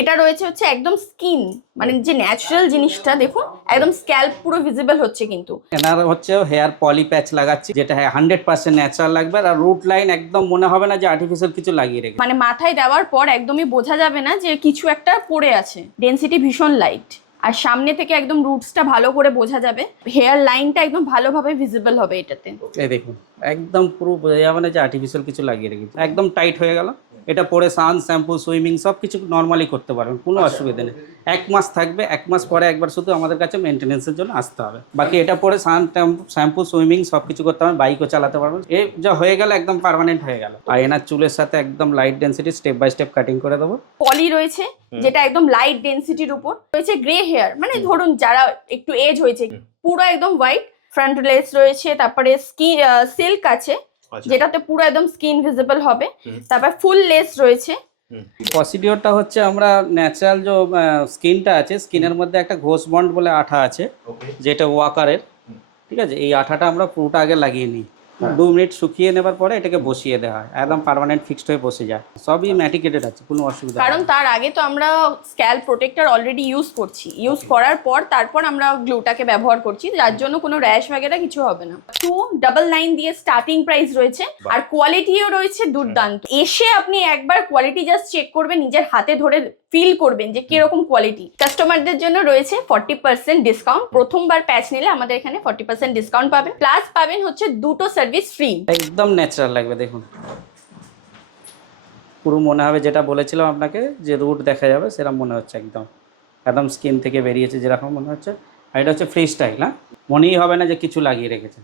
এটা রয়েছে হচ্ছে একদম স্কিন, মানে যে ন্যাচারাল জিনিসটা দেখুন, একদম স্ক্যাল্প পুরো ভিজিবল হচ্ছে। কিন্তু এনার হচ্ছে হেয়ার পলি প্যাচ লাগাচ্ছি, যেটা 100% ন্যাচারাল লাগবে, আর রুট লাইন একদম মনে হবে না যে আর্টিফিশিয়াল কিছু লাগিয়ে রেখেছে। মানে মাথায় দেওয়ার পর একদমই বোঝা যাবে না যে কিছু একটা পড়ে আছে। ডেনসিটি ভীষণ লাইট, আর সামনে থেকে একদম রুটসটা ভালো করে বোঝা যাবে। হেয়ার লাইনটা একদম ভালোভাবে ভিজিবল হবে এটাতে। এই দেখুন একদম পুরো বোঝা যাবে না যে আর্টিফিশিয়াল কিছু লাগিয়ে রেখেছে, একদম টাইট হয়ে গেল। এটা পরে স্নান, শ্যাম্পু, সুইমিং সব কিছু নর্মালি করতে পারবেন, কোনো অসুবিধা নেই। 1 মাস থাকবে, 1 মাস পরে একবার শুধু আমাদের কাছে মেনটেন্যান্সের জন্য আসতে হবে। বাকি এটা পরে স্নান, শ্যাম্পু, সুইমিং সব কিছু করতে পারবেন, বাইকও চালাতে পারবেন। এ যা হয়ে গেল একদম পার্মানেন্ট হয়ে গেল। আর এনার চুলের সাথে একদম light density step by step cutting করে দেবো। পলি রয়েছে যেটা একদম লাইট ডেনসিটির উপর রয়েছে। গ্রে হেয়ার মানে ধরুন যারা একটু এজ হয়েছে, পুরো একদম হোয়াইট। ফ্রন্ট লেস রয়েছে, তারপরে সিল্ক আছে যেটাতে পুরো একদম স্কিন ভিজিবল হবে। তারপর ফুল লেস রয়েছে। প্রসিডিওরটা হচ্ছে আমরা ন্যাচারাল যে স্কিনটা আছে, স্কিনের মধ্যে একটা ঘোষ বন্ড বলে আঠা আছে, যেটা ওয়াকারের, ঠিক আছে। এই আঠাটা আমরা পুরোটা আগে লাগিয়ে নিই, 2 মিনিট শুকিয়ে নেবার পরে এটাকে বসিয়ে দেওয়া হয়, একদম পার্মানেন্ট ফিক্সড হয়ে বসে যায়। সবই ম্যাটিকেটেড আছে, কোনো অসুবিধা কারণ তার আগে তো আমরা স্ক্যাল্প প্রোটেক্টর অলরেডি ইউজ করছি, ইউজ করার পর তারপর আমরা গ্লুটাকে ব্যবহার করছি, যার জন্য কোনো র্যাশ वगैरह কিছু হবে না। 299 দিয়ে স্টার্টিং প্রাইস রয়েছে, আর কোয়ালিটিও রয়েছে দুর্দান্ত। এসে আপনি একবার কোয়ালিটি জাস্ট চেক করবেন, নিজের হাতে ধরে ফিল করবেন যে কিরকম কোয়ালিটি। কাস্টমারদের জন্য রয়েছে 40% ডিসকাউন্ট। প্রথমবার প্যাচ নিলে আমাদের এখানে 40% ডিসকাউন্ট পাবেন, প্লাস পাবেন হচ্ছে 2টো সার্ভিস ফ্রি। একদম ন্যাচারাল লাগবে। দেখুন পুরো মনে হবে, যেটা বলেছিলাম আপনাকে যে রুট দেখা যাবে সেরকম মনে হচ্ছে, একদম একদম স্কিন থেকে বেরিয়েছে যেরকম মনে হচ্ছে। আর এটা হচ্ছে ফ্রি স্টাইল, না মনেই হবে না যে কিছু লাগিয়ে রেখেছে।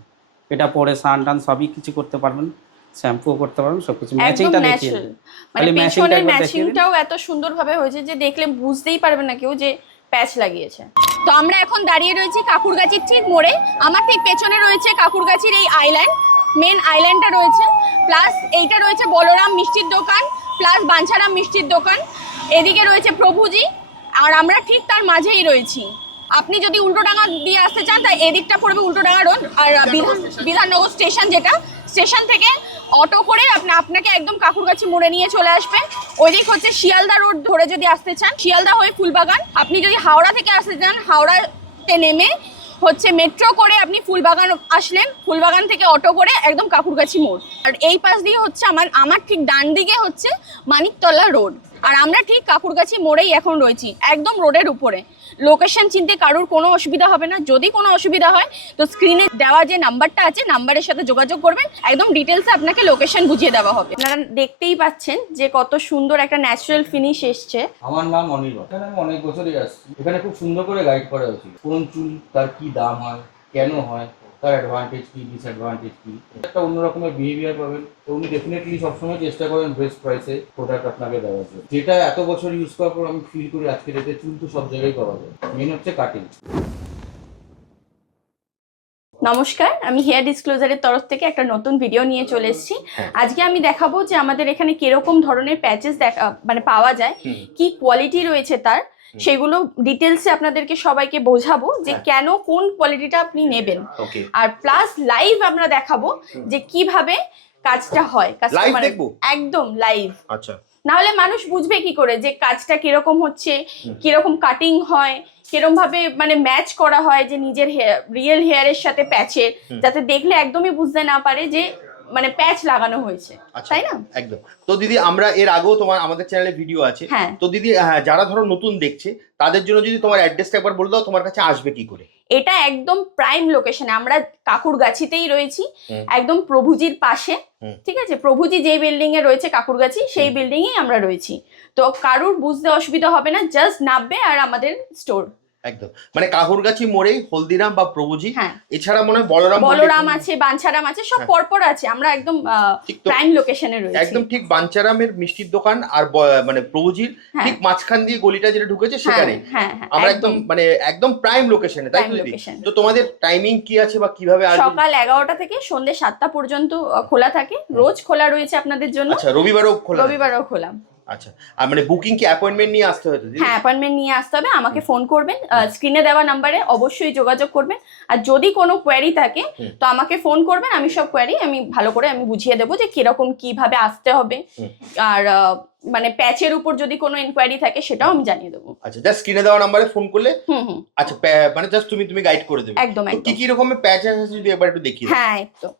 এটা পরে স্নান টান সবই কিছু করতে পারবেন, শ্যাম্পুও করতে পারবেন, সবকিছু। ম্যাচিংটা দেখিয়ে দিন, মানে পেছনের ম্যাচিংটাও এত সুন্দরভাবে হয়েছে যে দেখলে বুঝতেই পারবেন না কেউ যে প্যাচ লাগিয়েছে। তো আমরা এখন দাঁড়িয়ে রয়েছি কাকুরগাছির ঠিক মোড়ে। আমার ঠিক পেছনে রয়েছে কাকুরগাছির এই আইল্যান্ড, মেন আইল্যান্ডটা রয়েছে, প্লাস এইটা রয়েছে বলরাম মিষ্টির দোকান, প্লাস বাঞ্ছারাম মিষ্টির দোকান। এদিকে রয়েছে প্রভুজি, আর আমরা ঠিক তার মাঝেই রয়েছি। আপনি যদি উল্টোডাঙ্গা দিয়ে আসতে চান তাই এদিকটা পড়বে উল্টোডাঙ্গা রোড, আর বিধাননগর স্টেশন, যেটা স্টেশন থেকে অটো করে আপনাকে একদম কাকুরগাছি মোড়ে নিয়ে চলে আসবে। ওইদিক হচ্ছে শিয়ালদা রোড ধরে যদি আসতে চান, শিয়ালদা হয়ে ফুলবাগান। আপনি যদি হাওড়া থেকে আসতে চান, হাওড়াতে নেমে হচ্ছে মেট্রো করে আপনি ফুলবাগান আসলেন, ফুলবাগান থেকে অটো করে একদম কাকুরগাছি মোড়। আর এই পাশ দিয়ে হচ্ছে আমার ঠিক ডান দিকে হচ্ছে মানিকতলা রোড, আর আমরা ঠিক কাকুরগাছি মোড়েই এখন রয়েছি, একদম রোডের উপরে। লোকেশন চিনতে কারোর কোনো অসুবিধা হবে না। যদি কোনো অসুবিধা হয় তো স্ক্রিনে দেওয়া যে নাম্বারটা আছে, নাম্বারের সাথে যোগাযোগ করবেন, একদম ডিটেলসে আপনাকে লোকেশন বুঝিয়ে দেওয়া হবে। আপনারা দেখতেই পাচ্ছেন যে কত সুন্দর একটা ন্যাচারাল ফিনিশ এসছে। আমার নাম অনির্বাণ, এখানে আমি অনেক বছরই আসছি। এখানে খুব সুন্দর করে গাইড করা হয়েছিল, কোন চুল তার কি দাম হয়, কেন হয়, তার অ্যাডভান্টেজ কি, ডিসঅ্যাডভান্টেজ কি। একটা অন্য রকমের বিহেভিয়ার পাবেন। তো উনি ডেফিনেটলি সবসময় চেষ্টা করেন বেস্ট প্রাইসে প্রোডাক্ট আপনাকে দেওয়ার জন্য, যেটা এত বছর ইউজ করার পর আমি ফিল করি আজকে ডেটে চুল তো সব জায়গায় পাওয়া যায়, মেন হচ্ছে কাটিং। নমস্কার, আমি হেয়ার ডিসক্লোজারের তরফ থেকে একটা নতুন ভিডিও নিয়ে চলে এসেছি। আজকে আমি দেখাবো যে আমাদের এখানে কিরকম ধরনের প্যাচেস মানে পাওয়া যায়, কি কোয়ালিটি রয়েছে তার, সেগুলো ডিটেলসে আপনাদেরকে সবাইকে বোঝাবো যে কেন কোন কোয়ালিটিটা আপনি নেবেন। আর প্লাস লাইভ আমরা দেখাবো যে কিভাবে কাজটা হয়, কাস্টমার একদম লাইভ। আচ্ছা, না হলে মানুষ বুঝবে কি করে যে কাজটা কিরকম হচ্ছে, কিরকম কাটিং হয়, কিরকম ভাবে মানে ম্যাচ করা হয় যে নিজের রিয়েল হেয়ারের সাথে প্যাচের, যাতে দেখলে একদমই বুঝতে না পারে যে মানে প্যাচ লাগানো হয়েছে, তাই না? একদম। তো দিদি আমরা এর আগেও আমাদের চ্যানেলে ভিডিও আছে, তো দিদি যারা ধরো নতুন দেখছে তাদের জন্য যদি তোমার অ্যাড্রেসটা একবার বলে দাও, তোমার কাছে আসবে কি করে? এটা একদম প্রাইম লোকেশনে, আমরা কাকুরগাছিতেই রয়েছি, একদম প্রভুজির পাশে। ঠিক আছে, প্রভুজি যে বিল্ডিং এ রয়েছে কাকুরগাছি, সেই বিল্ডিং এই আমরা রয়েছি। তো কারুর বুঝতে অসুবিধা হবে না, জাস্ট নামবে আর আমাদের স্টোর। একদম, মানে কাকুরগাছি মোড়েই হলদিরাম বা প্রভুজি, এছাড়া মনে হয় বলরাম আছে, বাঞ্ছারাম আছে, সব পরপর আছে। আমরা একদম প্রাইম লোকেশনে রয়েছি, একদম ঠিক বাঞ্ছারামের মিষ্টির দোকান আর মানে প্রভুজির ঠিক মাঝখান দিয়ে গলিটা যেটা ঢুকেছে সেখানে আমরা একদম মানে একদম প্রাইম লোকেশনে, তাই তো দিদি? তো তোমাদের টাইমিং কি আছে বা কিভাবে আসবে? সকাল 11টা থেকে সন্ধ্যে 7টা পর্যন্ত খোলা থাকে, রোজ খোলা রয়েছে আপনাদের জন্য। আচ্ছা, রবিবারও খোলা? রবিবারও খোলা। আচ্ছা, আর মানে বুকিং কি অ্যাপয়েন্টমেন্ট নিয়ে আসতে হয়? হ্যাঁ, অ্যাপয়েন্টমেন্ট নিয়ে আসতে হবে, আমাকে ফোন করবেন, স্ক্রিনে দেওয়া নাম্বারে অবশ্যই যোগাযোগ করবেন। আর যদি কোনো কোয়ারি থাকে তো আমাকে ফোন করবেন, আমি সব কোয়ারি আমি ভালো করে আমি বুঝিয়ে দেবো যে কিরকম কিভাবে আসতে হবে। আর মানে প্যাচের উপর যদি কোনো ইনকোয়ারি থাকে সেটাও আমি জানিয়ে দেবো। আচ্ছা, জাস্ট স্ক্রিনে দেওয়া নাম্বারে ফোন করলে আচ্ছা মানে জাস্ট তুমি গাইড করে দেবে। একদম একদম। কি কি রকমের প্যাচ আছে যদি একবার একটু দেখিয়ে দাও। হ্যাঁ, একদম।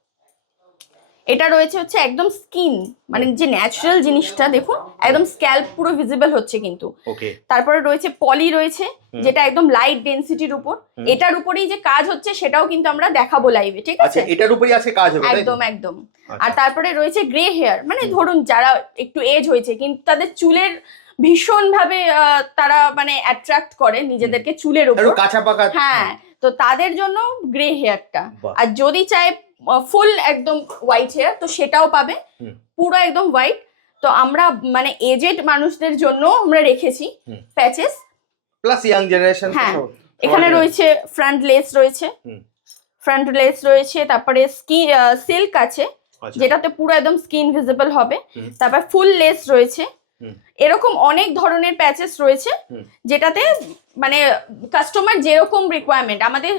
এটা রয়েছে হচ্ছে একদম স্কিন, মানে যে ন্যাচারাল জিনিসটা দেখুন, একদম স্ক্যাল্প পুরো ভিজিবল হচ্ছে কিন্তু। ওকে। তারপরে রয়েছে পলি রয়েছে, যেটা একদম লাইট ডেনসিটির উপর। এটার উপরেই যে কাজ হচ্ছে সেটাও কিন্তু আমরা দেখাবো লাইভে, ঠিক আছে? আচ্ছা, এটার উপরই আজকে কাজ হবে? একদম একদম। আর তারপরে রয়েছে গ্রে হেয়ার, মানে ধরুন যারা একটু এজ হয়েছে কিন্তু তাদের চুলের ভীষণ ভাবে তারা মানে অ্যাট্রাক্ট করে নিজেদেরকে চুলের উপর, কাঁচা পাকা। হ্যাঁ, তো তাদের জন্য গ্রে হেয়ারটা। আর যদি চাই ফুল একদম হোয়াইট হেয়ার তো সেটাও পাবে, পুরো একদম হোয়াইট। তো আমরা মানে এজেড মানুষদের জন্য আমরা রেখেছি প্যাচেস, প্লাস ইয়াং জেনারেশন। হ্যাঁ, এখানে রয়েছে ফ্রন্ট লেস রয়েছে, ফ্রন্ট লেস রয়েছে, তারপরে সিল্ক আছে যেটাতে পুরো একদম স্কিন ভিজিবল হবে, তারপর ফুল লেস রয়েছে। এরকম অনেক ধরনের প্যাচেস রয়েছে যেটাতে মানে কাস্টমার যেরকম রিকোয়ারমেন্ট। আমাদের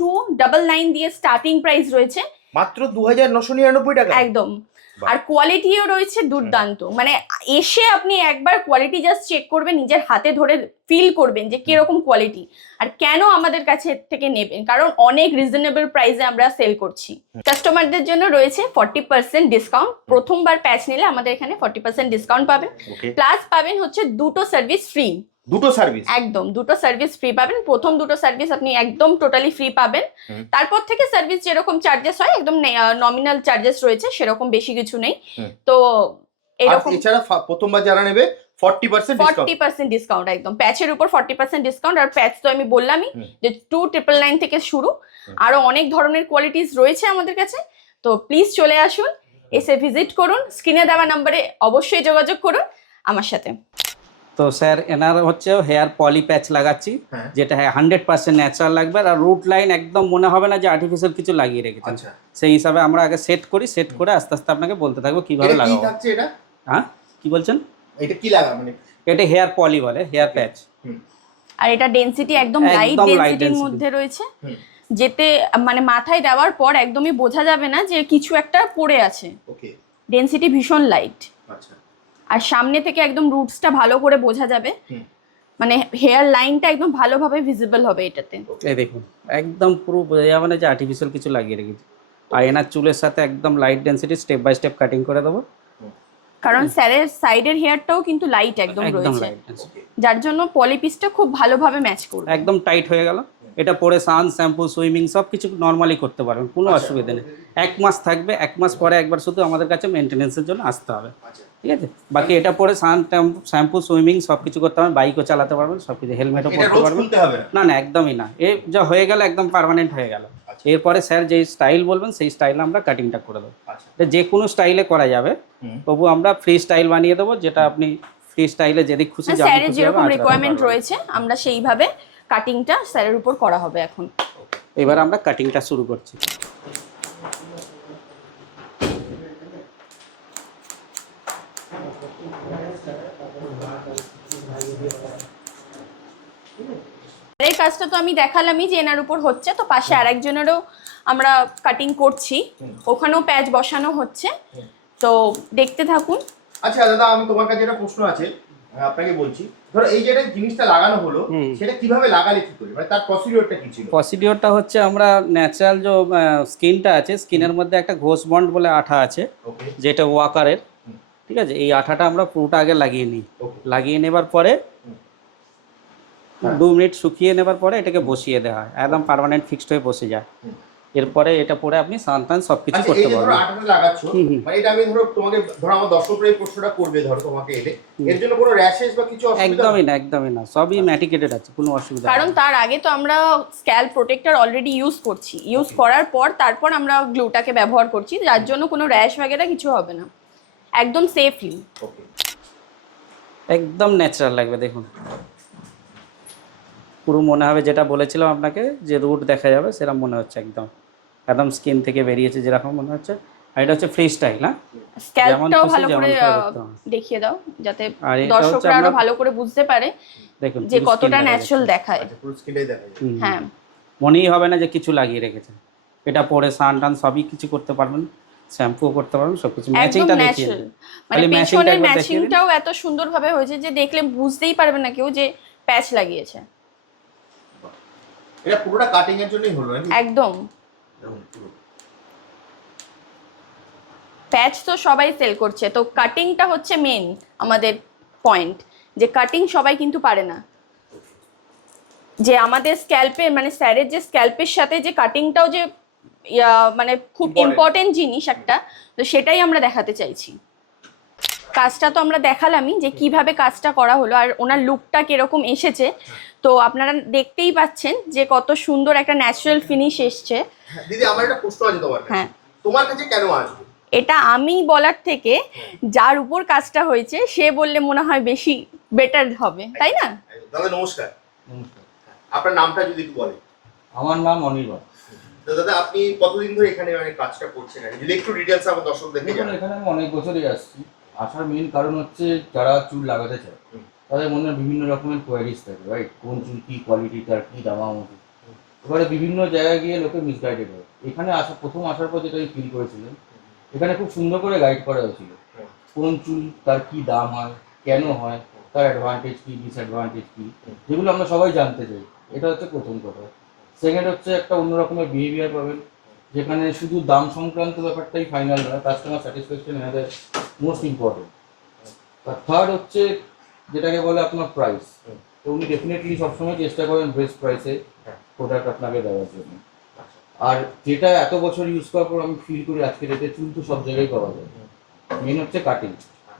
299 দিয়ে স্টার্টিং প্রাইস রয়েছে, মাত্র 2999 টাকা। একদম। আর কোয়ালিটিও রয়েছে দুর্দান্ত, মানে এসে আপনি একবার কোয়ালিটি জাস্ট চেক করবেন, নিজের হাতে ধরে ফিল করবেন যে কিরকম কোয়ালিটি আর কেন আমাদের কাছে থেকে নেবেন, কারণ অনেক রিজনেবল প্রাইসে আমরা সেল করছি। কাস্টমারদের জন্য রয়েছে 40% ডিসকাউন্ট, প্রথমবার প্যাচ নিলে আমাদের এখানে 40% ডিসকাউন্ট পাবেন, প্লাস পাবেন হচ্ছে 2টো সার্ভিস ফ্রি। 2টো সার্ভিস? একদম, 2টো সার্ভিস ফ্রি পাবেন। প্রথম 2টো সার্ভিস আপনি একদম টোটালি ফ্রি পাবেন, তারপর থেকে সার্ভিস যেরকম চার্জেস হয় একদম নমিনাল চার্জেস রয়েছে, সেরকম বেশি কিছু নেই। তো এরকম এছাড়া প্রথমবার যারা নেবে 40% ডিসকাউন্ট, একদম প্যাচের উপর 40% ডিসকাউন্ট। আর প্যাচ তো আমি বললামই যে 2999 থেকে শুরু, আরো অনেক ধরনের কোয়ালিটিস রয়েছে আমাদের কাছে। তো প্লিজ চলে আসুন, এসে ভিজিট করুন, স্ক্রিনে দেওয়া নম্বরে অবশ্যই যোগাযোগ করুন আমার সাথে। তো স্যার এনার হচ্ছে হেয়ার পলি প্যাচ লাগাচ্ছি, যেটা 100% ন্যাচারাল লাগবে, আর রুট লাইন একদম মনে হবে না যে আর্টিফিশিয়াল কিছু লাগিয়ে রেখেছেন। সেই হিসাবে আমরা আগে সেট করি, সেট করে আস্তে আস্তে আপনাকে বলতে থাকবো কিভাবে লাগাবো। হ্যাঁ, কি বলছেন? এটা কি লাগা মানে? এটা হেয়ার পলি বলে, হেয়ার প্যাচ। আর এটা ডেনসিটি একদম লাইট ডেনসিটির মধ্যে রয়েছে, যেতে মানে মাথায় দেওয়ার পর একদমই বোঝা যাবে না যে কিছু একটা পড়ে আছে। ডেনসিটি ভীষণ লাইট। আর সামনে থেকে একদম রুটসটা ভালো করে বোঝা যাবে, মানে হেয়ার লাইনটা একদম ভালোভাবে ভিজিবল হবে এটাতে। এই দেখুন, একদম পুরো বোঝা যাবে না যে আর্টিফিশিয়াল কিছু লাগিয়ে রেখেছি। আর এনার চুলের সাথে একদম light density step by step cutting করে দেবো, কারণ স্যারের সাইডের হেয়ারটাও কিন্তু লাইট একদম রয়েছে, যার জন্য পলিপিসটা খুব ভালোভাবে ম্যাচ করবে, একদম টাইট হয়ে গেল। এটা পরে সান, শ্যাম্পু, সুইমিং সব কিছু নর্মালি করতে পারবেন, কোনো অসুবিধা নেই। 1 মাস থাকবে, 1 মাস পরে একবার শুধু আমাদের কাছে মেনটেনেন্সের জন্য আসতে হবে, ঠিক আছে? বাকি এটা পরে সান, শ্যাম্পু, সুইমিং সব কিছু করতে পারবেন, বাইকও চালাতে পারবেন, সব কিছু, হেলমেটও পরতে পারবেন। না না, একদমই না, এ যা হয়ে গেল একদম পার্মানেন্ট হয়ে গেল। এরপরে স্যার যেই স্টাইল বলবেন সেই স্টাইলে আমরা কাটিংটা করে দেবো। যে কোনো স্টাইলে করা যাবে, তবু আমরা ফ্রি স্টাইল বানিয়ে দেবো, যেটা আপনি ফ্রি স্টাইলে যেদিক খুশি স্যারের যেরকম রিকোয়ারমেন্ট রয়েছে আমরা সেইভাবে কাটিংটা স্যারের উপর করা হবে। এখন এবার আমরা কাটিংটা শুরু করছি। এই কাজটা তো আমি দেখালামই যে এনার উপর হচ্ছে, তো পাশে আরেকজনেরও আমরা কাটিং করছি, ওখানেও প্যাচ বসানো হচ্ছে, তো দেখতে থাকুন। আচ্ছা দাদা, আমি তোমার কাছে একটা প্রশ্ন আছে, আপনাকে বলছি। ধরো এই যে জিনিসটা লাগানো হলো, সেটা কিভাবে লাগালে কি করে, মানে তার প্রসিডিওরটা কি ছিল? প্রসিডিওরটা হচ্ছে আমরা ন্যাচারাল যে স্কিনটা আছে, স্কিনের মধ্যে একটা ঘোষ বন্ড বলে আঠা আছে, যেটা ওয়াকারের, ঠিক আছে? এই আঠাটা আমরা পুরোটা আগে লাগিয়ে নিই, লাগিয়ে নেবার পরে 2 মিনিট শুকিয়ে নেবার পরে এটাকে বসিয়ে দেওয়া হয়, একদম পার্মানেন্ট ফিক্সড হয়ে বসে যায়। এরপরে এটা পরে আপনি স্নান টান সবকিছু করতে পারবেন। আঠাটা লাগাচ্ছো, মানে এটা আমি ধরো তোমাকে, ধরো আমার দর্শকরা এই প্রশ্নটা করবে, ধরো তোমাকে এলে এর জন্য কোনো র‍্যাশেস বা কিছু অসুবিধা? একদমই না, একদমই না, সবই ম্যাটিকেটেড আছে, কোনো অসুবিধা নেই। কারণ তার আগে তো আমরা স্ক্যাল্প প্রোটেক্টর অলরেডি ইউজ করছি, ইউজ করার পর তারপর আমরা গ্লুটাকে ব্যবহার করছি, যার জন্য কোনো র্যাশ वगैरह কিছু হবে না, একদম সেফলি। একদম ন্যাচারাল লাগবে, দেখুন পুরো মনে হবে যেটা বলেছিলাম আপনাকে যে রুট দেখা যাবে সেরকম মনে হচ্ছে, একদম একদম স্কিন থেকে বেরিয়েছে যেরকম মনে হচ্ছে, আর এটা হচ্ছে ফ্রি স্টাইল, হ্যাঁ স্ক্যাল্পটাও খুশি ভালো যেমন করে করে করতে হবে। দেখিয়ে দাও যাতে আর এটা হচ্ছে দর্শকরা আরো আমরা- ভালো করে বুঝতে পারে দেখুন যে পুরো কতটা skin দেখা ন্যাচারাল যাচ্ছে। দেখায়। আচ্ছা পুরো স্কিনটাই দেখা যায়। হুম, হ্যাঁ মনেই হবে না যে কিছু লাগিয়ে রেখেছে। এটা পরে স্নান টান সবই কিছু করতে পারবেন, শ্যাম্পুও করতে পারবেন, সবকিছু। একদম ম্যাচিংটা দেখিয়ে ন্যাচারাল, দিন। মানে খালি ম্যাচিংটা পেছনের একবার দেখিয়ে দিন। ম্যাচিংটাও এত সুন্দরভাবে হয়েছে যে দেখলে বুঝতেই পারবে না কেউ যে প্যাচ লাগিয়েছে। এটা পুরোটা কাটিং এর জন্যই হলো নাকি? একদম দেখুন পুরো। প্যাচ তো সবাই সেল করছে, তো কাটিংটা হচ্ছে মেন আমাদের পয়েন্ট, যে কাটিং সবাই কিন্তু পারে না। যে আমাদের স্ক্যাল্পের মানে স্যারের যে স্ক্যাল্পের সাথে যে কাটিংটাও যে মানে খুব ইম্পর্টেন্ট জিনিস একটা, তো সেটাই আমরা দেখাতে চাইছি। কাজটা তো আমরা দেখালামই যে কিভাবে কাজটা করা হলো আর ওনার লুকটা কিরকম এসেছে, তো আপনারা দেখতেই পাচ্ছেন যে কত সুন্দর একটা ন্যাচারাল ফিনিশ এসছে। হ্যাঁ, দিদি আমার একটা প্রশ্ন আছে তোমার কাছে। হ্যাঁ, তোমার কাছে কেন আসবে? এটা আমি বলার থেকে যার উপর কাজটা হয়েছে সে বললে মনে হয় বেশি বেটার হবে, তাই না? দাদা নমস্কার, নমস্কার, আপনার নামটা যদি একটু বলেন। আমার নাম অনির্বাণ। তো দাদা আপনি কতদিন ধরে এখানে মানে কাজটা করছেন, যদি একটু ডিটেলস আমার দর্শকদেরকে দেখুন জানান। এখানে আমি অনেক বছরই আসছি। আসার মেইন কারণ হচ্ছে যারা চুল লাগাতে চায় তাদের মনে বিভিন্ন রকমের কোয়ারিজ থাকে, রাইট? কোন চুল কি কোয়ালিটি, তার কি দাম উচিত। এবারে বিভিন্ন জায়গায় গিয়ে লোকে মিসগাইডেড হয়। এখানে প্রথম আসার পর যেটা আমি ফিল করেছিলাম, এখানে খুব সুন্দর করে গাইড করা হয়েছিল কোন চুল তার কি দাম হয়, কেন হয়, তার অ্যাডভান্টেজ কি, ডিসঅ্যাডভান্টেজ কি, যেগুলো আমরা সবাই জানতে চাই। এটা হচ্ছে প্রথম কথা। সেকেন্ড হচ্ছে একটা অন্য রকমের বিহেভিয়ার পাবেন, যেখানে শুধু দাম সংক্রান্ত ব্যাপারটাই ফাইনাল নয়, কাস্টমার স্যাটিসফ্যাকশন এনাদের মোস্ট ইম্পর্টেন্ট। আর থার্ড হচ্ছে যেটাকে বলে আপনার প্রাইস। তো উনি ডেফিনেটলি সবসময় চেষ্টা করেন বেস্ট প্রাইসে প্রোডাক্ট আপনাকে দেওয়ার জন্য। আর যেটা এত বছর ইউজ করার পর আমি ফিল করি আজকে ডেটে চুল তো সব জায়গায় পাওয়া যায়, মেন হচ্ছে cutting.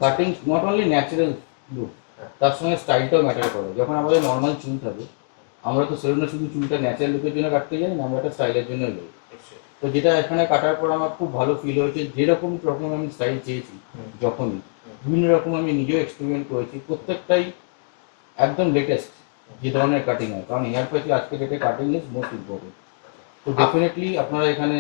Cutting not only natural look, তার সঙ্গে স্টাইলটাও ম্যাটার করে। যখন আমাদের নর্মাল চুল থাকে আমরা তো সেজন্য শুধু চুলটা ন্যাচারাল লুকের জন্য কাটতে যাই না, আমরা একটা স্টাইলের জন্য যাই। তো যেটা এখানে কাটার পর আমার খুব ভালো ফিল হয়েছে, যেরকম রকম আমি স্টাইল চেয়েছি যখনই বিভিন্ন রকম আমি নিজেও এক্সপেরিমেন্ট করেছি, প্রত্যেকটাই একদম লেটেস্ট যে ধরনের কাটিং হয়। কারণ হেয়ার প্যাচে আজকে ডেটে কাটিং ইজ মোস্ট ইম্পর্টেন্ট। তো ডেফিনেটলি আপনারা এখানে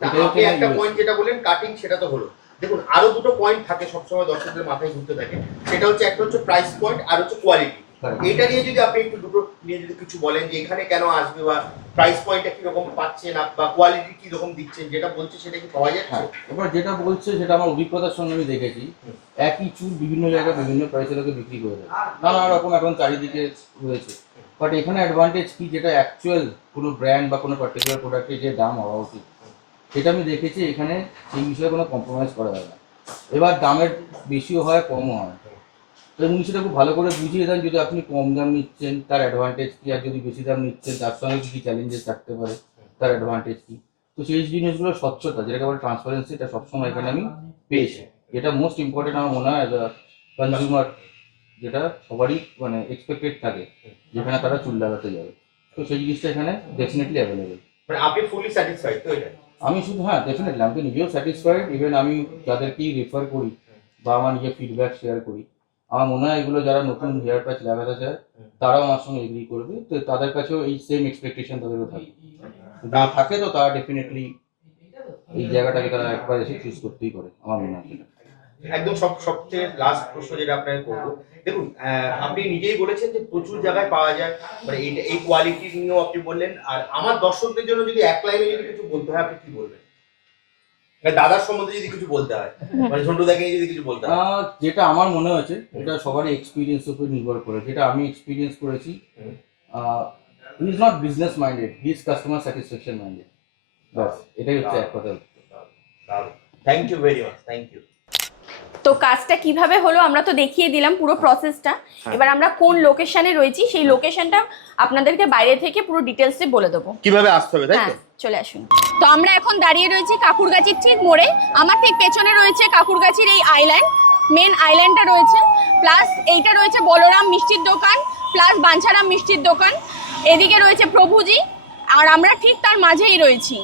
আপনি একটা পয়েন্ট যেটা বলেন কাটিং, সেটা তো হলো। দেখুন আরো দুটো পয়েন্ট থাকে সবসময় দর্শকদের মাথায় ঘুরতে থাকে, সেটা হচ্ছে একটা হচ্ছে প্রাইস পয়েন্ট আর হচ্ছে কোয়ালিটি। এটা নিয়ে যদি আপনি একটু দুটো নিয়ে যদি কিছু বলেন যে এখানে কেন আসবে, বা প্রাইস পয়েন্টটা কিরকম পাচ্ছেন বা কোয়ালিটি কিরকম দিচ্ছেন, যেটা বলছে সেটা কি পাওয়া যাচ্ছে? হ্যাঁ, এবার যেটা বলছে সেটা আমার অভিজ্ঞতার সঙ্গে আমি দেখেছি। একই চুল বিভিন্ন জায়গায় বিভিন্ন প্রাইসে লোকে বিক্রি করে দেয়, নানা রকম এখন চারিদিকে রয়েছে। বাট এখানে অ্যাডভান্টেজ কি, যেটা অ্যাকচুয়াল কোনো ব্র্যান্ড বা কোনো পার্টিকুলার প্রোডাক্টের যে দাম হওয়া উচিত সেটা আমি দেখেছি এখানে সেই বিষয়ে কোনো কম্প্রোমাইজ করা যায় না। এবার দামের বেশিও হয় কমও হয়, তো উনি সেটা খুব ভালো করে বুঝিয়ে দেন। যদি আপনি কম দাম নিচ্ছেন তার অ্যাডভান্টেজ কী, আর যদি বেশি দাম নিচ্ছেন তার সঙ্গে কী কী চ্যালেঞ্জেস থাকতে পারে, তার অ্যাডভান্টেজ কী। তো সেই জিনিসগুলো স্বচ্ছতা, যেটাকে বলে ট্রান্সপারেন্সি, এটা সবসময় এখানে আমি পেয়েছি। এটা মোস্ট ইম্পর্টেন্ট আমার মনে হয় অ্যাজ আ কনজিউমার, যেটা সবারই মানে এক্সপেক্টেড থাকে যেখানে তারা চুল লাগাতে যাবে। তো সেই জিনিসটা এখানে ডেফিনেটলি অ্যাভেলেবেল। মানে আপনি ফুলি স্যাটিসফাইড তো এটা? আমি শুধু হ্যাঁ ডেফিনেটলি আমি তো নিজেও স্যাটিসফাইড। ইভেন আমি যাদেরকেই রেফার করি বা আমার নিজের ফিডব্যাক শেয়ার করি, আমার মনে হয় এগুলো যারা নতুন হেয়ার প্যাচ লাগাতে চায় তারাও আমার সঙ্গে এগ্রি করবে। তো তাদের কাছেও এই সেম এক্সপেকটেশন তাদেরও থাকে, যা থাকে তো তারা ডেফিনেটলি এই জায়গাটাকে তারা একবার এসে চুজ করতেই করে আমার মনে হয়। একদম সবচেয়ে লাস্ট প্রশ্ন যেটা আপনাকে করবো, দেখুন আপনি নিজেই বলেছেন যে প্রচুর জায়গায় পাওয়া যায়, মানে এই কোয়ালিটি নিয়েও আপনি বললেন। আর আমার দর্শকদের জন্য যদি এক লাইনে যদি কিছু বলতে হয় আপনি কি বলবেন? দাদার সম্বন্ধে যদি কিছু বলতে হয়, মানে ঝন্টু দাকে যদি কিছু বলতে হয়। যেটা আমার মনে হয়েছে এটা সবারই এক্সপিরিয়েন্সের উপর নির্ভর করে। যেটা আমি এক্সপিরিয়েন্স করেছি, he is not business minded, he is customer satisfaction minded. বাস এটাই হচ্ছে এক কথা। Thank you very much, thank you. তো কাজটা কিভাবে হলো আমরা তো দেখিয়ে দিলাম পুরো প্রসেসটা। এবার আমরা কোন লোকেশনে রয়েছি সেই লোকেশনটা আপনাদেরকে বাইরে থেকে পুরো ডিটেলসে বলে দেবো কিভাবে আসতে হবে, তাই তো? হ্যাঁ, চলে আসুন। তো আমরা এখন দাঁড়িয়ে রয়েছি কাকুরগাছির ঠিক মোড়ে। আমার ঠিক পেছনে রয়েছে কাকুরগাছির এই আইল্যান্ড, মেন আইল্যান্ডটা রয়েছে, প্লাস এইটা রয়েছে বলরাম মিষ্টির দোকান, প্লাস বাঞ্ছারাম মিষ্টির দোকান, এদিকে রয়েছে প্রভুজি, আর আমরা ঠিক তার মাঝেই রয়েছি।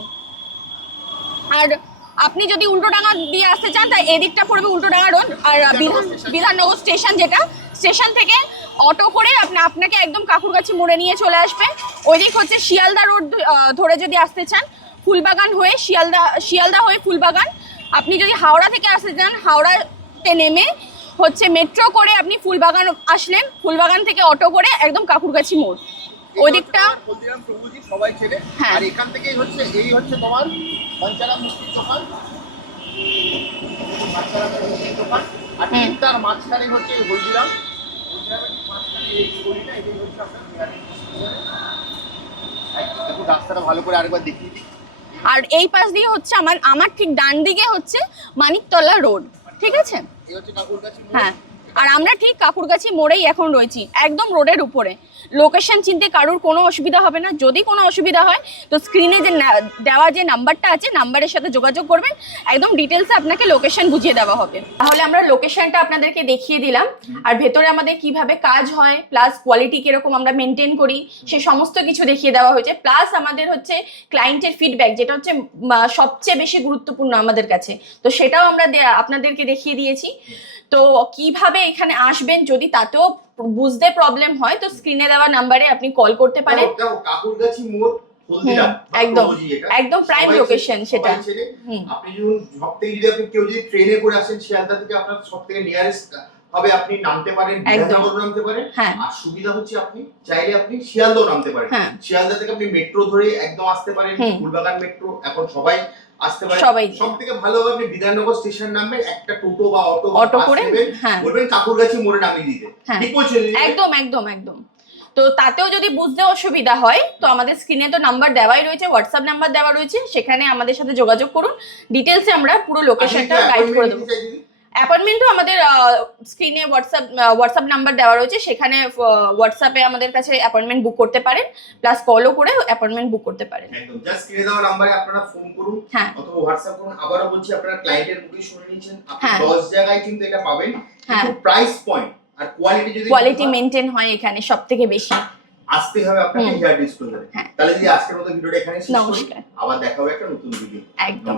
আর আপনি যদি উল্টোডাঙ্গা দিয়ে আসতে চান তাই এদিকটা পড়বে উল্টোডাঙ্গা রোড, আর বিধাননগর স্টেশন, যেটা স্টেশন থেকে অটো করে আপনাকে একদম কাকুরগাছি মোড়ে নিয়ে চলে আসবে। ওই দিক হচ্ছে শিয়ালদা রোড ধরে যদি আসতে চান, ফুলবাগান হয়ে শিয়ালদা হয়ে ফুলবাগান, আপনি যদি হাওড়া থেকে আসতে চান, হাওড়াতে নেমে হচ্ছে মেট্রো করে আপনি ফুলবাগান আসলেন, ফুলবাগান থেকে অটো করে একদম কাকুরগাছি মোড় ওই দিকটা। হলদিরাম প্রভুজি সবাই চেনে। হ্যাঁ। আর এখান থেকেই হচ্ছে এই হচ্ছে তোমার পঞ্চারাম মিষ্টির দোকান, পঞ্চারামের মিষ্টির দোকান। আর ঠিক তার মাঝখানে হচ্ছে এই হলদিরাম, হলদিরামের ঠিক মাঝখানে এই গলিটা, এটাই হচ্ছে আপনার বিহারের দেখুন রাস্তাটা ভালো করে আরেকবার দেখিয়ে দিই। আর এই পাশ দিয়ে হচ্ছে আমার ঠিক ডান দিকে হচ্ছে মানিকতলা রোড, ঠিক আছে? এই হচ্ছে কাকুরগাছি মোড়। হ্যাঁ, আর আমরা ঠিক কাকুরগাছি মোড়েই এখন রয়েছি, একদম রোডের উপরে। লোকেশন চিনতে কারোর কোনো অসুবিধা হবে না। যদি কোনো অসুবিধা হয় তো স্ক্রিনে যে দেওয়া যে নাম্বারটা আছে, নাম্বারের সাথে যোগাযোগ করবেন, একদম ডিটেলসে আপনাকে লোকেশন বুঝিয়ে দেওয়া হবে। তাহলে আমরা লোকেশনটা আপনাদেরকে দেখিয়ে দিলাম, আর ভেতরে আমাদের কিভাবে কাজ হয়, প্লাস কোয়ালিটি কিরকম আমরা মেনটেন করি, সে সমস্ত কিছু দেখিয়ে দেওয়া হয়েছে। প্লাস আমাদের হচ্ছে ক্লায়েন্টের ফিডব্যাক, যেটা হচ্ছে সবচেয়ে বেশি গুরুত্বপূর্ণ আমাদের কাছে, তো সেটাও আমরা আপনাদেরকে দেখিয়ে দিয়েছি। তো কিভাবে এখানে আসবেন, যদি তাতেও বুঝতে প্রবলেম হয় তো স্ক্রিনে দেওয়া নাম্বারে আপনি কল করতে পারেন। কাকুরগাছি মোড় হলদিরাম, একদম একদম প্রাইম লোকেশন সেটা। আপনি যখন সব থেকে যদি আপনি কেউ যদি ট্রেনে করে আসেন শিয়ালদা থেকে, আপনার সব থেকে নিয়ারেস্ট হবে আপনি নামতে পারেন, বিধাননগর নামতে পারেন। আর সুবিধা হচ্ছে আপনি চাইলে আপনি শিয়ালদাও নামতে পারেন। শিয়ালদা থেকে আপনি মেট্রো ধরে একদম আসতে পারেন, ফুলবাগান মেট্রো এখন সবাই আসতে পারে। সব থেকে ভালো হবে আপনি বিধাননগর স্টেশন নামবেন, একটা টোটো বা অটো করে বলবেন কাকুরগাছি মোড়ে নামিয়ে দিতে, ঠিক বলছেন? একদম একদম একদম। তো তাতেও যদি বুঝতে অসুবিধা হয় তো আমাদের স্ক্রিনে তো নাম্বার দেওয়াই রয়েছে, হোয়াটসঅ্যাপ নাম্বার দেওয়া রয়েছে, সেখানে আমাদের সাথে যোগাযোগ করুন। ডিটেলসে আমরা পুরো লোকেশনটা গাইড করে দেবো। অ্যাপয়েন্টমেন্টও আমাদের স্ক্রিনে হোয়াটসঅ্যাপ নাম্বার দেওয়া রয়েছে, সেখানে হোয়াটসঅ্যাপে আমাদের কাছে অ্যাপয়েন্টমেন্ট বুক করতে পারেন, প্লাস কলও করে অ্যাপয়েন্টমেন্ট বুক করতে পারেন। একদম জাস্ট স্ক্রিনে দেওয়া নম্বরে আপনারা ফোন করুন অথবা হোয়াটসঅ্যাপ করুন। আবারও বলছি, আপনারা ক্লায়েন্টের বুকিং শুনে নিয়েছেন, আপনি 10 জায়গায় কিন্তু এটা পাবেন, কিন্তু প্রাইস পয়েন্ট আর কোয়ালিটি মেইনটেইন হয় এখানে সবথেকে বেশি। আসতে হবে আপনাকে হেয়ার ডিসপ্লে। তাহলে যদি আজকের মতো ভিডিওটা এখানে শেষ করি, আবার দেখা হবে একটা নতুন ভিডিও। একদম।